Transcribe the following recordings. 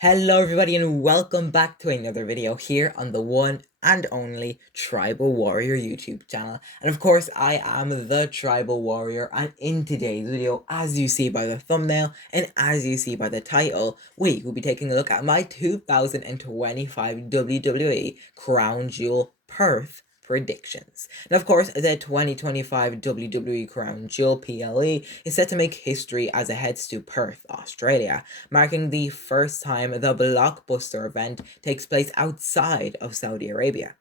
Hello everybody and welcome back to another video here on the one and only Tribal Warrior YouTube channel. And of course I am the Tribal Warrior, and in today's video, as you see by the thumbnail and as you see by the title, we will be taking a look at my 2025 WWE Crown Jewel Perth predictions. Now, of course, the 2025 WWE Crown Jewel PLE is set to make history as it heads to Perth, Australia, marking the first time the blockbuster event takes place outside of Saudi Arabia.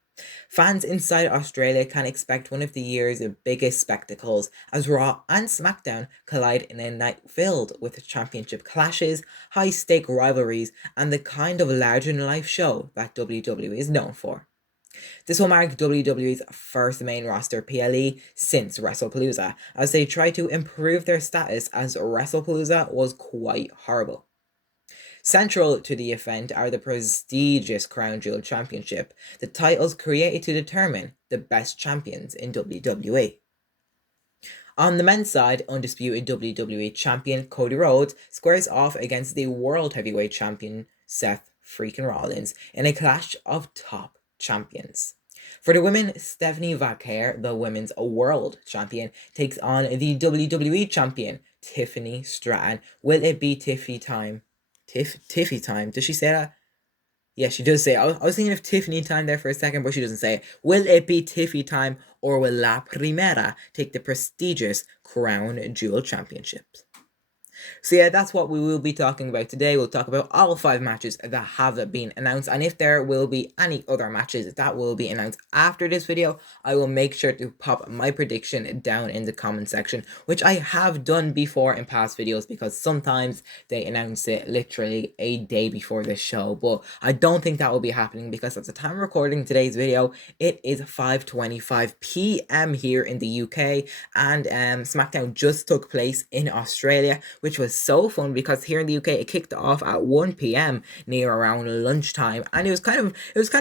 Fans inside Australia can expect one of the year's biggest spectacles as Raw and SmackDown collide in a night filled with championship clashes, high-stake rivalries, and the kind of larger-than-life show that WWE is known for. This will mark WWE's first main roster PLE since WrestlePalooza, as they try to improve their status as WrestlePalooza was quite horrible. Central to the event are the prestigious Crown Jewel Championship, the titles created to determine the best champions in WWE. On the men's side, undisputed WWE champion Cody Rhodes squares off against the World Heavyweight Champion Seth freaking Rollins in a clash of top champions. For the women, Stephanie Vaquer, the women's world champion, takes on the WWE champion Tiffany Stratton. Will it be Tiffy time? Tiffy time? Does she say that? Yeah, she does say it. I was thinking of Tiffany time there for a second, but she doesn't say it. Will it be Tiffy time, or will La Primera take the prestigious Crown Jewel Championship? So yeah, that's what we will be talking about today. We'll talk about all 5 matches that have been announced, and if there will be any other matches that will be announced after this video, I will make sure to pop my prediction down in the comment section, which I have done before in past videos because sometimes they announce it literally a day before the show, but I don't think that will be happening because at the time of recording today's video, it is 5:25 p.m. here in the UK, and SmackDown just took place in Australia, which was so fun because here in the UK it kicked off at 1 p.m. near around lunchtime, and it was kind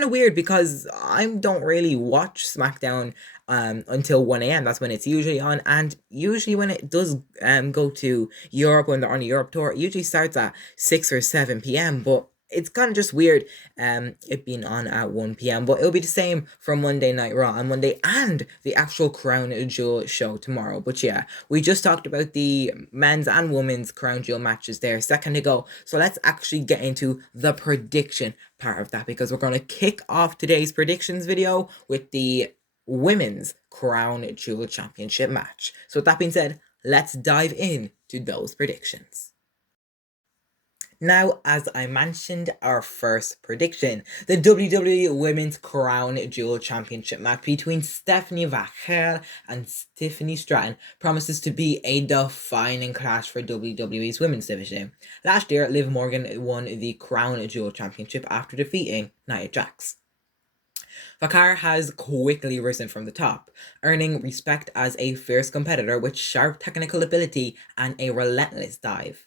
of weird because I don't really watch SmackDown until 1 a.m. That's when it's usually on, and usually when it does go to Europe, when they're on a Europe tour, it usually starts at 6 or 7 p.m. but it's kind of just weird it being on at 1 p.m. But it'll be the same for Monday Night Raw on Monday and the actual Crown Jewel show tomorrow. But yeah, we just talked about the men's and women's Crown Jewel matches there a second ago. So let's actually get into the prediction part of that, because we're going to kick off today's predictions video with the women's Crown Jewel Championship match. So with that being said, let's dive in to those predictions. Now, as I mentioned, our first prediction, the WWE Women's Crown Jewel Championship match between Stephanie Vaquer and Tiffany Stratton promises to be a defining clash for WWE's women's division. Last year, Liv Morgan won the Crown Jewel Championship after defeating Nia Jax. Vaquer has quickly risen from the top, earning respect as a fierce competitor with sharp technical ability and a relentless dive.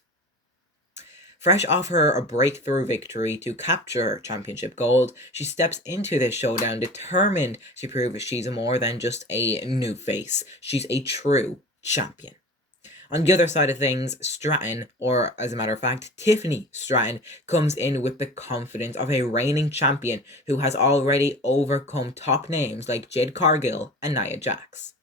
Fresh off her breakthrough victory to capture championship gold, she steps into this showdown determined to prove she's more than just a new face. She's a true champion. On the other side of things, Stratton, or as a matter of fact, Tiffany Stratton, comes in with the confidence of a reigning champion who has already overcome top names like Jade Cargill and Nia Jax.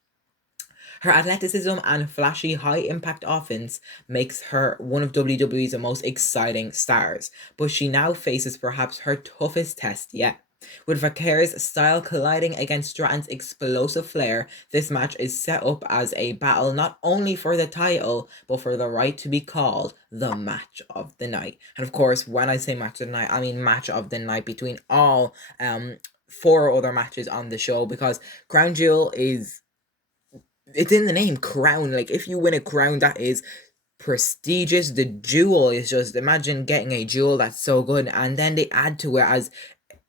Her athleticism and flashy high-impact offense makes her one of WWE's most exciting stars, but she now faces perhaps her toughest test yet. With Vaquer's style colliding against Stratton's explosive flair, this match is set up as a battle not only for the title, but for the right to be called the match of the night. And of course, when I say match of the night, I mean match of the night between all 4 other matches on the show, because Crown Jewel it's in the name, crown. Like, if you win a crown, that is prestigious. The jewel is just, imagine getting a jewel that's so good, and then they add to it as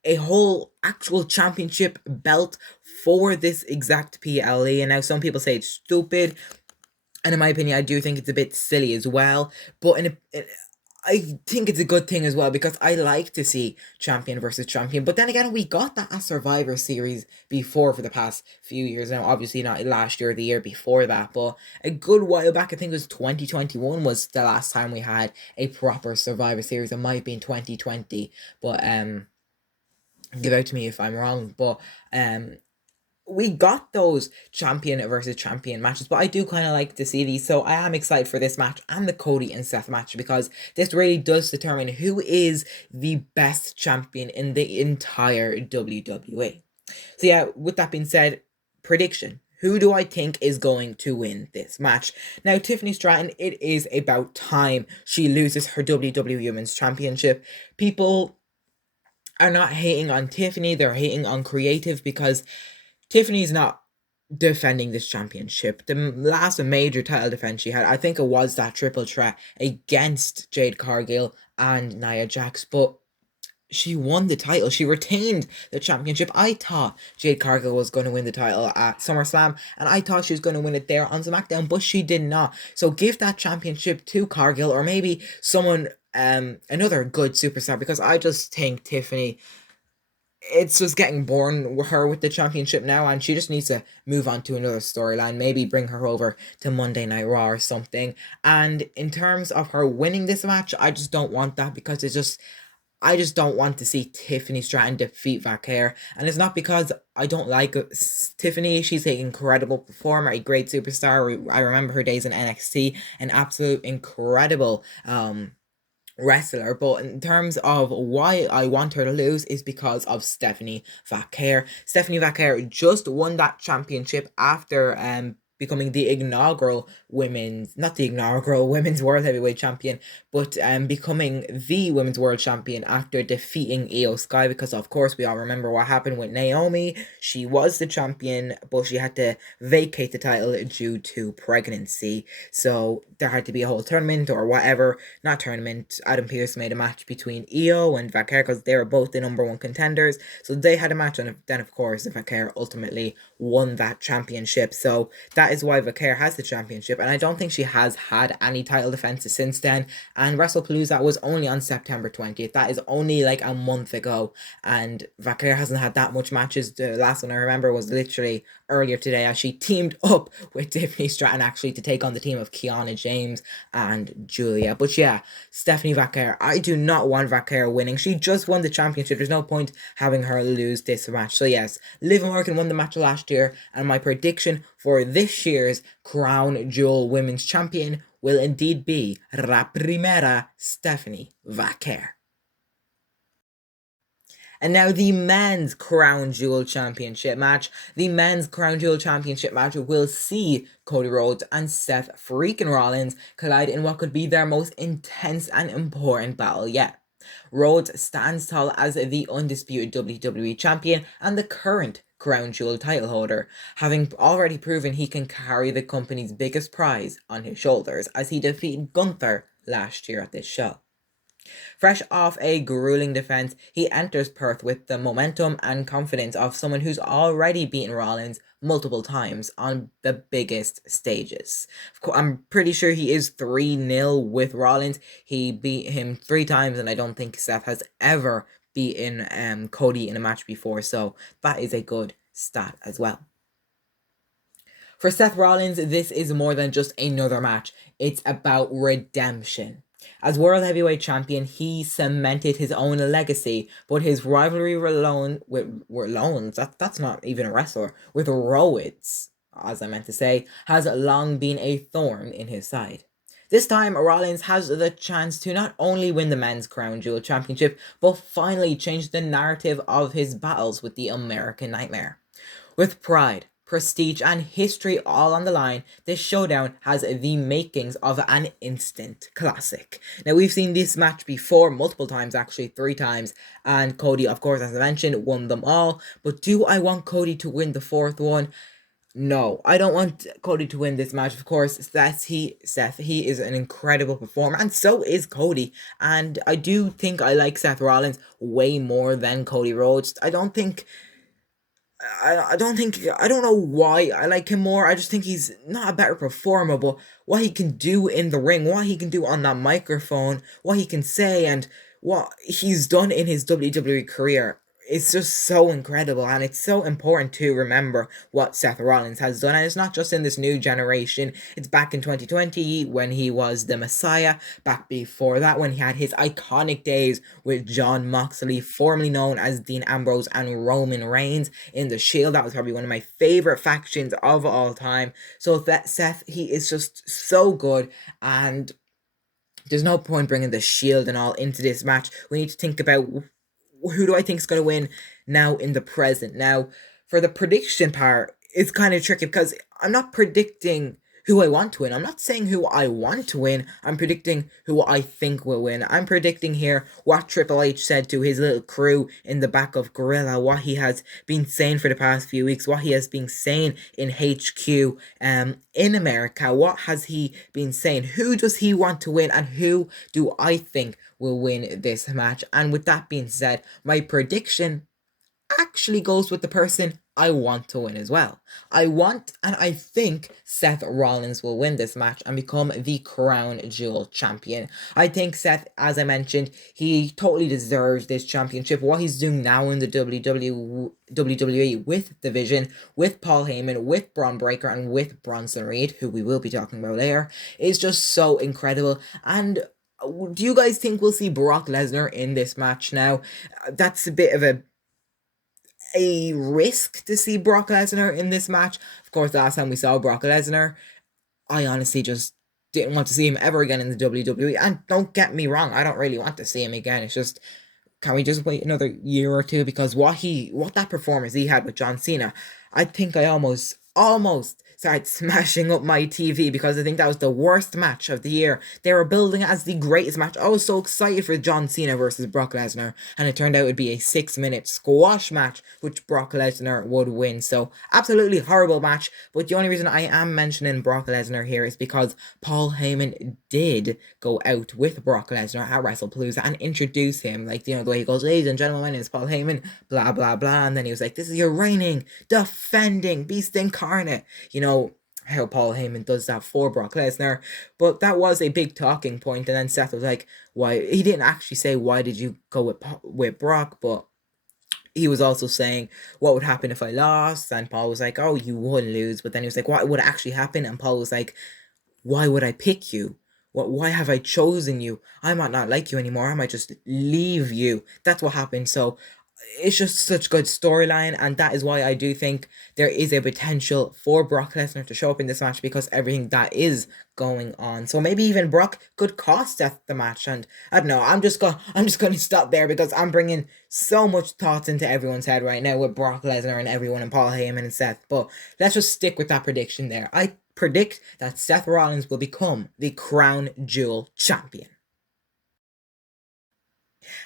a whole actual championship belt for this exact PLE. And now some people say it's stupid, and in my opinion, I do think it's a bit silly as well. But I think it's a good thing as well because I like to see champion versus champion. But then again, we got that at Survivor Series before for the past few years now. Obviously, not last year or the year before that, but a good while back. I think it was 2021 was the last time we had a proper Survivor Series. It might have been 2020, but give out to me if I'm wrong. But we got those champion versus champion matches, but I do kind of like to see these, so I am excited for this match and the Cody and Seth match because this really does determine who is the best champion in the entire WWE. So yeah, with that being said, prediction. Who do I think is going to win this match? Now, Tiffany Stratton, it is about time she loses her WWE Women's Championship. People are not hating on Tiffany, they're hating on creative because Tiffany's not defending this championship. The last major title defense she had, I think it was that triple threat against Jade Cargill and Nia Jax, but she won the title. She retained the championship. I thought Jade Cargill was going to win the title at SummerSlam, and I thought she was going to win it there on SmackDown, but she did not. So give that championship to Cargill, or maybe someone, another good superstar, because I just think Tiffany, it's just getting boring with her with the championship now, and she just needs to move on to another storyline. Maybe bring her over to Monday Night Raw or something. And in terms of her winning this match, I just don't want that because I just don't want to see Tiffany Stratton defeat Vaquer. And it's not because I don't like Tiffany. She's an incredible performer, a great superstar. I remember her days in NXT, an absolute incredible wrestler, but in terms of why I want her to lose is because of Stephanie Vaquer. Stephanie Vaquer just won that championship after becoming the inaugural women's world heavyweight champion, but becoming the women's world champion after defeating Io Sky, because of course we all remember what happened with Naomi. She was the champion, but she had to vacate the title due to pregnancy, so there had to be a whole tournament or whatever, not tournament. Adam Pearce made a match between Io and Vaquer because they were both the number one contenders, so they had a match, and then of course Vaquer ultimately won that championship. So that is why Vaquer has the championship, and I don't think she has had any title defenses since then. And WrestlePalooza was only on September 20th. That is only like a month ago, and Vaquer hasn't had that much matches. The last one I remember was literally earlier today as she teamed up with Tiffany Stratton actually to take on the team of Kiana James and Julia. But yeah, Stephanie Vaquer, I do not want Vaquer winning. She just won the championship. There's no point having her lose this match. So yes, Liv Morgan won the match last year, and my prediction for this year's Crown Jewel Women's Champion will indeed be La Primera Stephanie Vaquer. And now the men's Crown Jewel Championship match. The men's Crown Jewel Championship match will see Cody Rhodes and Seth freaking Rollins collide in what could be their most intense and important battle yet. Rhodes stands tall as the undisputed WWE Champion and the current Crown Jewel title holder, having already proven he can carry the company's biggest prize on his shoulders as he defeated Gunther last year at this show. Fresh off a grueling defense, he enters Perth with the momentum and confidence of someone who's already beaten Rollins multiple times on the biggest stages. I'm pretty sure he is 3-0 with Rollins. He beat him 3 times, and I don't think Seth has ever beaten Cody in a match before, so that is a good stat as well. For Seth Rollins, this is more than just another match. It's about redemption. As World Heavyweight Champion, he cemented his own legacy, but his rivalry that's not even a wrestler, with Rhodes, as I meant to say, has long been a thorn in his side. This time, Rollins has the chance to not only win the Men's Crown Jewel Championship, but finally change the narrative of his battles with the American Nightmare. With pride, prestige, and history all on the line, this showdown has the makings of an instant classic. Now, we've seen this match before, multiple times actually, 3 times, and Cody, of course, as I mentioned, won them all. But do I want Cody to win the 4th one? No, I don't want Cody to win this match. Of course, Seth, he is an incredible performer, and so is Cody. And I do think I like Seth Rollins way more than Cody Rhodes. I don't think I don't know why I like him more. I just think he's not a better performer, but what he can do in the ring, what he can do on that microphone, what he can say, and what he's done in his WWE career is just so incredible. And it's so important to remember what Seth Rollins has done. And it's not just in this new generation, it's back in 2020 when he was the Messiah, back before that when he had his iconic days with Jon Moxley, formerly known as Dean Ambrose, and Roman Reigns in the Shield. That was probably one of my favorite factions of all time. So that Seth, he is just so good, and there's no point bringing the Shield and all into this match. We need to think about who do I think is going to win now in the present. Now, for the prediction part, it's kind of tricky because I'm not predicting who I want to win. I'm not saying who I want to win. I'm predicting who I think will win. I'm predicting here what Triple H said to his little crew in the back of Gorilla, what he has been saying for the past few weeks, what he has been saying in HQ in America. What has he been saying? Who does he want to win, and who do I think will win this match? And with that being said, my prediction actually goes with the person I want to win as well. I want and I think Seth Rollins will win this match and become the crown jewel champion. I think Seth, as I mentioned, he totally deserves this championship. What he's doing now in the WWE with Division, with Paul Heyman, with Braun Breaker, and with Bronson Reed, who we will be talking about later, is just so incredible. And do you guys think we'll see Brock Lesnar in this match now? That's a bit of a risk to see Brock Lesnar in this match. Of course, last time we saw Brock Lesnar, I honestly just didn't want to see him ever again in the WWE. And don't get me wrong, I don't really want to see him again. It's just, can we just wait another year or two? Because what that performance he had with John Cena, I think I almost started smashing up my TV because I think that was the worst match of the year. They were building it as the greatest match. I was so excited for John Cena versus Brock Lesnar, and it turned out it would be a 6-minute squash match, which Brock Lesnar would win. So absolutely horrible match. But the only reason I am mentioning Brock Lesnar here is because Paul Heyman did go out with Brock Lesnar at WrestlePalooza and introduce him, like, the way he goes, "Ladies and gentlemen, it's Paul Heyman, blah blah blah," and then he was like, "This is your reigning, defending Beast Incarnate," how Paul Heyman does that for Brock Lesnar. But that was a big talking point, and then Seth was like, "Why?" He didn't actually say why did you go with Brock, but he was also saying what would happen if I lost, and Paul was like, "Oh, you wouldn't lose," but then he was like, "What would actually happen?" And Paul was like, "Why would I pick you? Why have I chosen you? I might not like you anymore. I might just leave you." That's what happened. So it's just such good storyline, and that is why I do think there is a potential for Brock Lesnar to show up in this match, because everything that is going on. So maybe even Brock could cost Seth the match, and I don't know. I'm just gonna stop there because I'm bringing so much thoughts into everyone's head right now with Brock Lesnar and everyone and Paul Heyman and Seth. But let's just stick with that prediction there. I predict that Seth Rollins will become the crown jewel champion.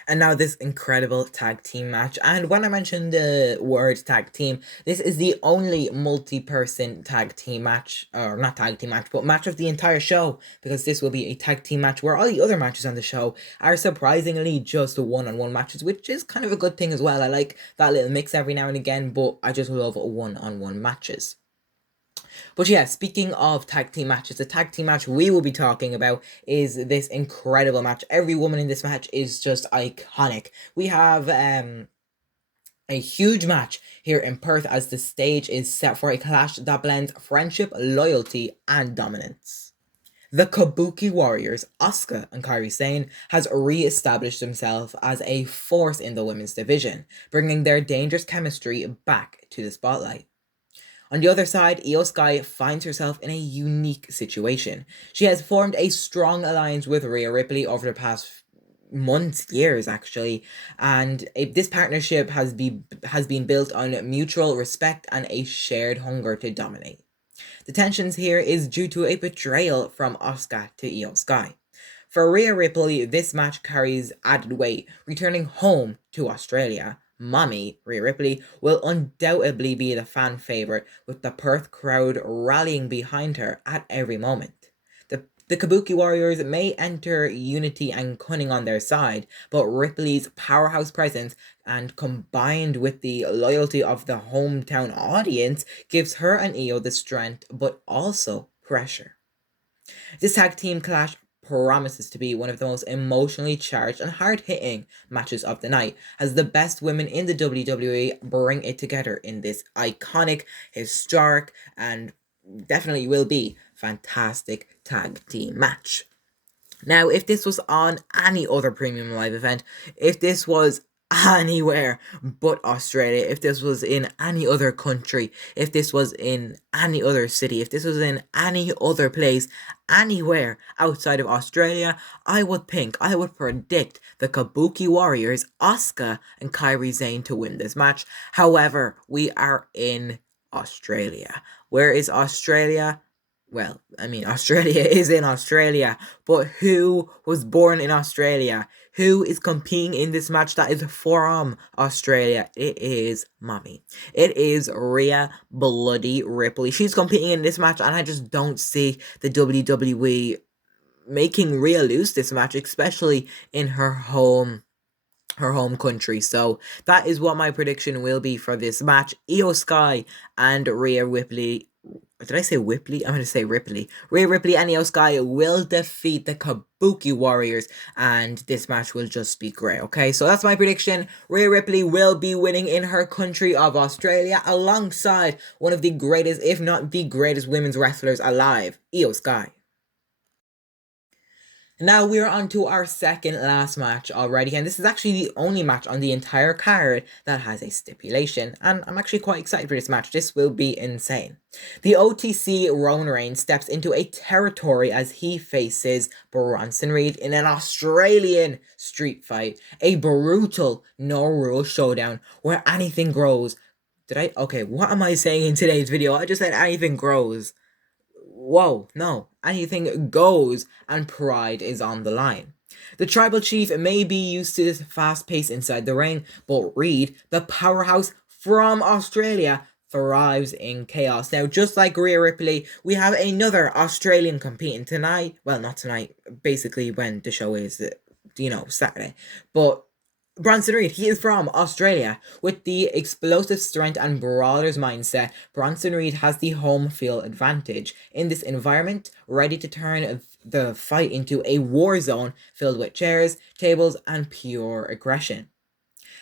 And now this incredible tag team match. And when I mentioned the word tag team, this is the only multi-person tag team match, or not tag team match, but match of the entire show, because this will be a tag team match where all the other matches on the show are surprisingly just one-on-one matches, which is kind of a good thing as well. I like that little mix every now and again, but I just love one-on-one matches. But yeah, speaking of tag team matches, the tag team match we will be talking about is this incredible match. Every woman in this match is just iconic. We have a huge match here in Perth as the stage is set for a clash that blends friendship, loyalty, and dominance. The Kabuki Warriors, Asuka and Kairi Sane, has re-established themselves as a force in the women's division, bringing their dangerous chemistry back to the spotlight. On the other side, Io Sky finds herself in a unique situation. She has formed a strong alliance with Rhea Ripley over the past months, years actually, and this partnership has been built on mutual respect and a shared hunger to dominate. The tensions here is due to a betrayal from Asuka to Io Sky. For Rhea Ripley, this match carries added weight. Returning home to Australia, Mommy Rhea Ripley will undoubtedly be the fan favourite, with the Perth crowd rallying behind her at every moment. The The Kabuki Warriors may enter unity and cunning on their side, but Ripley's powerhouse presence and combined with the loyalty of the hometown audience gives her and Io the strength but also pressure. This tag team clash promises to be one of the most emotionally charged and hard-hitting matches of the night, as the best women in the WWE bring it together in this iconic, historic, and definitely will be fantastic tag team match. Now, if this was on any other premium live event, if this was anywhere but Australia, if this was in any other country, if this was in any other city, if this was in any other place, anywhere outside of Australia, I would predict the Kabuki Warriors, Asuka and Kairi Sane to win this match. However, we are in Australia. Where is Australia? Well, I mean, Australia is in Australia, but who was born in Australia? Who is competing in this match that is from Australia? It is Mommy. It is Rhea Bloody Ripley. She's competing in this match, and I just don't see the WWE making Rhea lose this match, especially in her home country. So that is what my prediction will be for this match. Io Sky and Rhea Ripley. Did I say Ripley? I'm going to say Ripley. Rhea Ripley and Io Sky will defeat the Kabuki Warriors, and this match will just be great, okay? So that's my prediction. Rhea Ripley will be winning in her country of Australia alongside one of the greatest, if not the greatest women's wrestlers alive, Io Sky. Now we're on to our second last match already, and this is actually the only match on the entire card that has a stipulation, and I'm actually quite excited for this match. This will be insane. The OTC Roman Reigns steps into a territory as he faces Bronson Reed in an Australian street fight, a brutal no-rule showdown where anything grows. Okay, what am I saying in today's video? I just said anything grows. Whoa, no, anything goes and pride is on the line. The tribal chief may be used to this fast pace inside the ring, but Reed, the powerhouse from Australia, thrives in chaos. Now, just like Rhea Ripley, we have another Australian competing tonight. Well, not tonight, basically when the show is, Saturday. But Bronson Reed, he is from Australia. With the explosive strength and brawler's mindset, Bronson Reed has the home field advantage in this environment, ready to turn the fight into a war zone filled with chairs, tables, and pure aggression.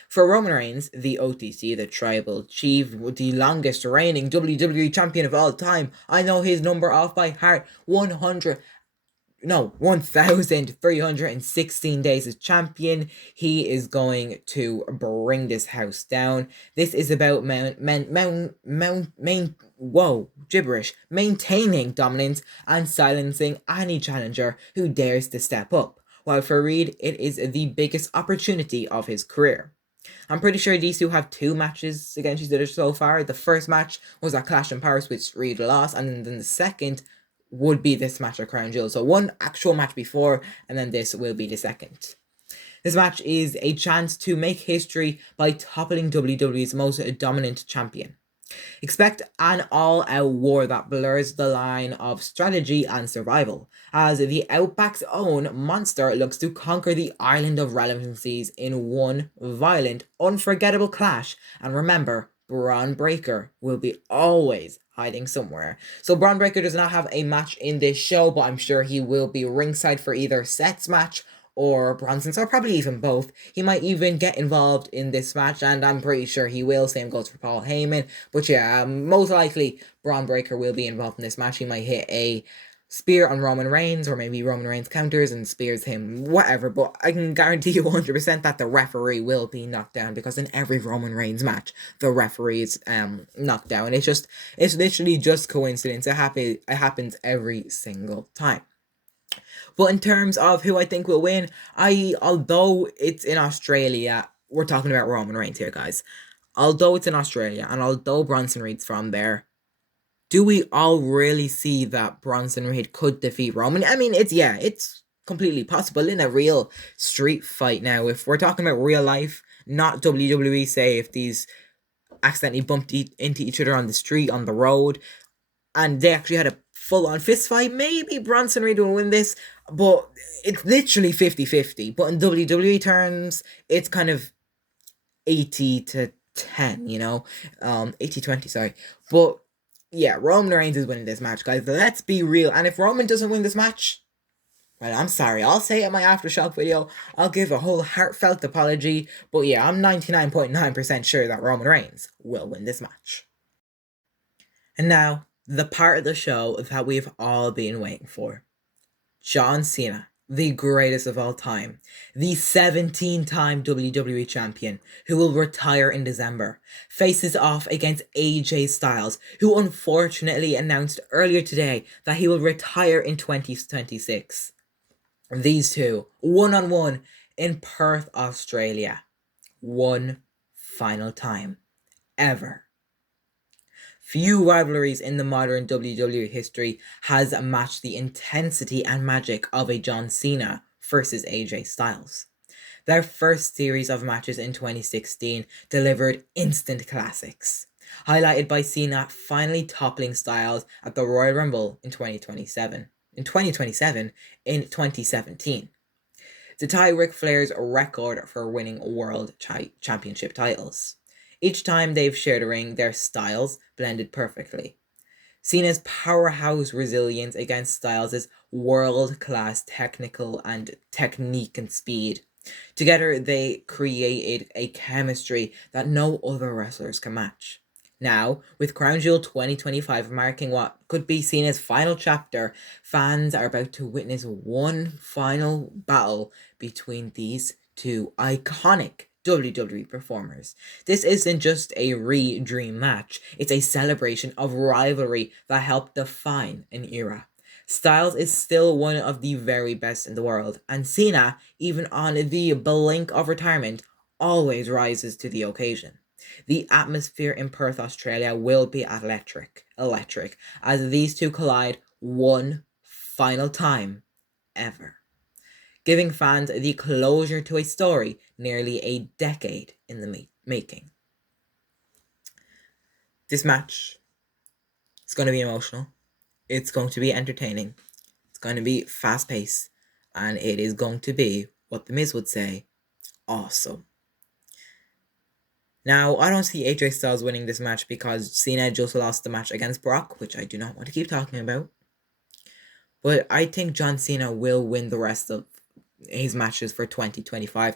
For Roman Reigns, the OTC, the tribal chief, the longest reigning WWE champion of all time, I know his number off by heart, 1,316 days as champion. He is going to bring this house down. This is about maintaining dominance and silencing any challenger who dares to step up. While for Reed, it is the biggest opportunity of his career. I'm pretty sure these two have 2 matches against each other so far. The first match was at Clash in Paris, which Reed lost, and then the second would be this match at Crown Jewel. So one actual match before, and then this will be the second. This match is a chance to make history by toppling WWE's most dominant champion. Expect an all-out war that blurs the line of strategy and survival, as the Outback's own Monster looks to conquer the island of relevancies in one violent, unforgettable clash. And remember, Braun Breaker will be always hiding somewhere. So Braun Breaker does not have a match in this show, but I'm sure he will be ringside for either Seth's match or Bronson's, or probably even both. He might even get involved in this match, and I'm pretty sure he will. Same goes for Paul Heyman. But yeah, most likely Braun Breaker will be involved in this match. He might hit a spear on Roman Reigns, or maybe Roman Reigns counters and spears him, whatever. But I can guarantee you 100% that the referee will be knocked down, because in every Roman Reigns match, the referee is knocked down. It's literally just coincidence. It happens every single time. But in terms of who I think will win, although it's in Australia, we're talking about Roman Reigns here, guys. Although it's in Australia, and although Bronson Reed's from there, do we all really see that Bronson Reed could defeat Roman? I mean, it's completely possible in a real street fight now. If we're talking about real life, not WWE, say if these accidentally bumped into each other on the street, on the road, and they actually had a full-on fist fight. Maybe Bronson Reed will win this, but it's literally 50-50. But in WWE terms, it's kind of 80-10, 80-20, sorry. But yeah, Roman Reigns is winning this match, guys. Let's be real. And if Roman doesn't win this match, well, I'm sorry. I'll say it in my Aftershock video. I'll give a whole heartfelt apology. But yeah, I'm 99.9% sure that Roman Reigns will win this match. And now, the part of the show that we've all been waiting for. John Cena, the greatest of all time, the 17-time WWE champion, who will retire in December, faces off against AJ Styles, who unfortunately announced earlier today that he will retire in 2026. These two, one-on-one in Perth, Australia. One final time. Ever. Few rivalries in the modern WWE history has matched the intensity and magic of a John Cena versus AJ Styles. Their first series of matches in 2016 delivered instant classics, highlighted by Cena finally toppling Styles at the Royal Rumble in 2017, to tie Ric Flair's record for winning World Championship titles. Each time they've shared a ring, their styles blended perfectly. Cena's powerhouse resilience against Styles' world-class technical and technique and speed. Together, they created a chemistry that no other wrestlers can match. Now, with Crown Jewel 2025 marking what could be Cena's final chapter, fans are about to witness one final battle between these two iconic WWE performers. This isn't just a dream match, it's a celebration of rivalry that helped define an era. Styles is still one of the very best in the world, and Cena, even on the blink of retirement, always rises to the occasion. The atmosphere in Perth, Australia will be electric, as these two collide one final time ever, giving fans the closure to a story nearly a decade in the making. This match is going to be emotional, it's going to be entertaining, it's going to be fast-paced, and it is going to be, what The Miz would say, awesome. Now, I don't see AJ Styles winning this match because Cena just lost the match against Brock, which I do not want to keep talking about. But I think John Cena will win the rest of his matches for 2025.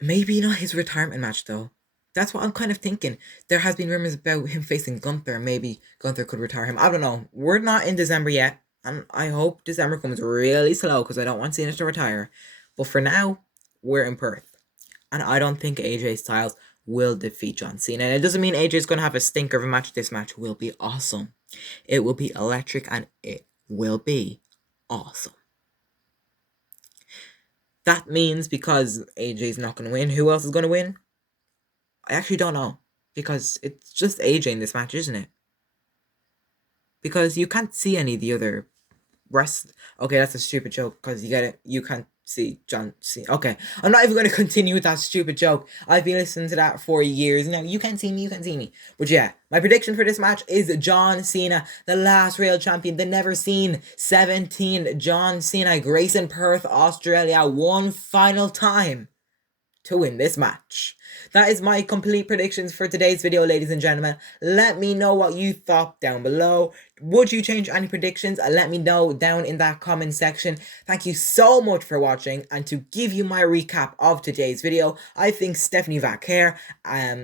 Maybe not his retirement match, though. That's what I'm kind of thinking. There has been rumors about him facing Gunther. Maybe Gunther could retire him. I don't know. We're not in December yet. And I hope December comes really slow because I don't want Cena to retire. But for now, we're in Perth. And I don't think AJ Styles will defeat John Cena. And it doesn't mean AJ is going to have a stinker of a match. This match will be awesome. It will be electric and it will be awesome. That means because AJ is not going to win, who else is going to win? I actually don't know. Because it's just AJ in this match, isn't it? Because you can't see any of the other rest. Okay, that's a stupid joke because you can't see John Cena. Okay, I'm not even going to continue with that stupid joke. I've been listening to that for years now. You can't see me. But yeah, my prediction for this match is John Cena, the last real champion, the never seen 17 John Cena, gracing Perth, Australia one final time to win this match. That is my complete predictions for today's video, ladies and gentlemen. Let me know what you thought down below. Would you change any predictions? Let me know down in that comment section. Thank you so much for watching, and to give you my recap of today's video, I think Stephanie Vaquer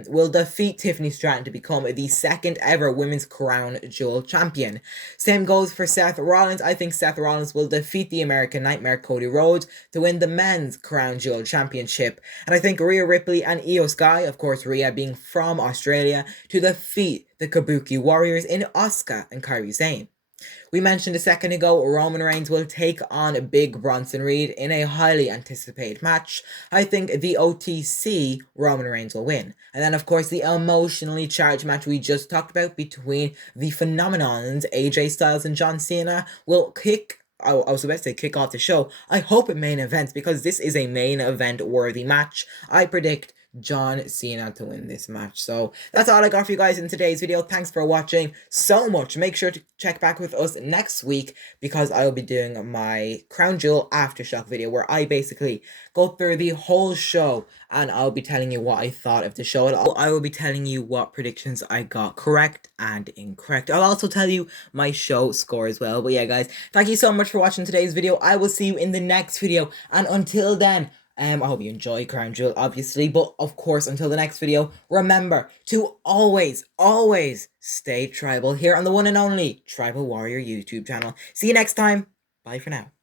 will defeat Tiffany Stratton to become the second ever Women's Crown Jewel champion. Same goes for Seth Rollins. I think Seth Rollins will defeat the American Nightmare Cody Rhodes to win the Men's Crown Jewel championship. And I think Rhea Ripley and Io Sky, of course Rhea being from Australia, to defeat the Kabuki Warriors in Asuka and Kairi Sane. We mentioned a second ago, Roman Reigns will take on Big Bronson Reed in a highly anticipated match. I think the OTC Roman Reigns will win. And then of course the emotionally charged match we just talked about between the phenomenons AJ Styles and John Cena will kick off the show. I hope it main events because this is a main event worthy match. I predict John Cena to win this match. So that's all I got for you guys in today's video. Thanks for watching so much. Make sure to check back with us next week because I will be doing my Crown Jewel Aftershock video where I basically go through the whole show and I'll be telling you what I thought of the show. I will be telling you what predictions I got correct and incorrect. I'll also tell you my show score as well. But yeah, guys, thank you so much for watching today's video. I will see you in the next video. And until then, I hope you enjoy Crown Jewel, obviously. But of course, until the next video, remember to always, always stay tribal here on the one and only Tribal Warrior YouTube channel. See you next time. Bye for now.